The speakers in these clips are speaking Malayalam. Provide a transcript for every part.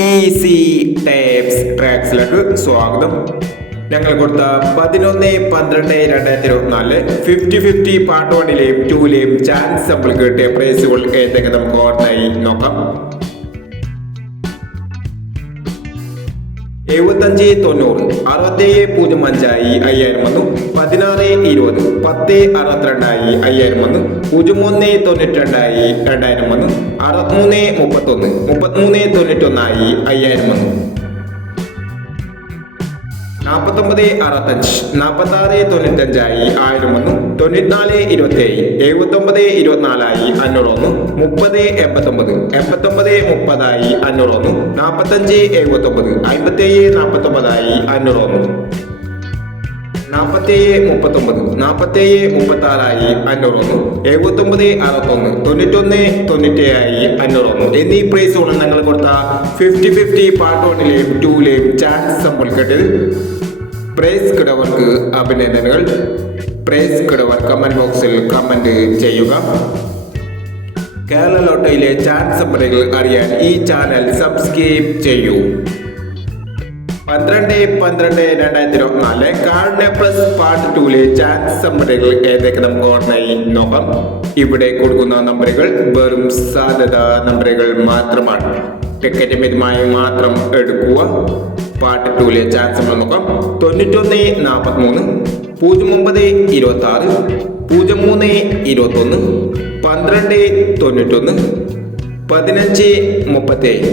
ഈസി ടേപ്സ് ട്രാക്സിലേക്ക് സ്വാഗതം. ഞങ്ങൾ കൊടുത്ത 11-12-2024 50-50 പാർട്ട് 1ലെയും 2ലെയും ചാൻസ് സാമ്പിൾ കിട്ടിയ പ്രൈസുകൾ ഏതൊക്കെ നമുക്ക് ഓർമ്മയായി നോക്കാം. 75-90 6705 ആയി 5000 വന്നു. 16-20 10-62 ആയി 5000 വന്നു. 01-92 ആയി 2000 വന്നു. 63-31 33-91 ആയി 5000 വന്നു. 49-65 46-95 ആയി 1000 വന്നു. 94-27 79-24 ആയി 500 വന്നു. 30-89 89-30 ആയി 500 വന്നു. 45-79 57-49 ആയി 500 വന്നു. 47-39 47-36 ആയി 500 വന്നു. 79-61 91-97 ആയി 500 വന്നു. എന്നീ പ്രൈസുകളും ഞങ്ങൾ കൊടുത്ത 50-50 പാർട്ട് 1ലെയും 2ലെയും ചാൻസ് സാമ്പിൾ കിട്ടിയത്. പ്രൈസ് കിടവർക്ക് അഭിനന്ദനങ്ങൾ. പ്രൈസ് കിടവർ കമന്റ് ബോക്സിൽ കമന്റ് ചെയ്യുക. കേരള ലോട്ടറിയിലെ ചാൻസ് സാമ്പിളുകൾ അറിയാൻ ഈ ചാനൽ സബ്സ്ക്രൈബ് ചെയ്യൂ. 12-12-2024 കാർഡ് പ്ലസ് പാർട്ട് 2ലെ ചാൻസ് സാമ്പിളുകൾ ഏതൊക്കെ നമുക്ക് ഓർമ്മയായി നോക്കാം. ഇവിടെ കൊടുക്കുന്ന നമ്പറുകൾ വെറും സാധ്യത നമ്പറുകൾ മാത്രമാണ്. ടിക്കറ്റ് മിതമായി മാത്രം എടുക്കുക. പാർട്ട് 2ലെ ചാൻസ് നമ്മൾ നോക്കാം. 91-43 09-26 03-21 12-91 15-37.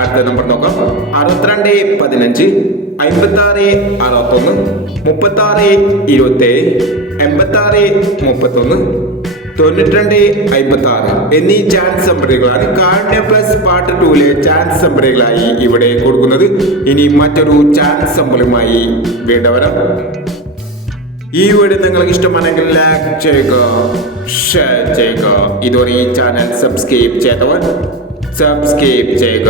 അടുത്ത നമ്പർ നോക്കാം. 62-15 56-61 36-27 86-31 92-56 എന്നീ ചാൻസ് നമ്പറുകളാണ് കാർഡ് പ്ലസ് പാർട്ട് 2ലെ ചാൻസ് നമ്പറുകളായി ഇവിടെ കൊടുക്കുന്നത്. ഇനി മറ്റൊരു ചാൻസ് നമ്പറുമായി വീണ്ടും വരാം. ഈ വീഡിയോ നിങ്ങൾക്ക് ഇഷ്ടമാണെങ്കിൽ ലൈക്ക് ചെയ്യുക, ഷെയർ ചെയ്യുക. ഇതുവരെ ഈ ചാനൽ സബ്സ്ക്രൈബ് ചെയ്തവർ സബ്സ്ക്രൈബ് ചെയ്യുക.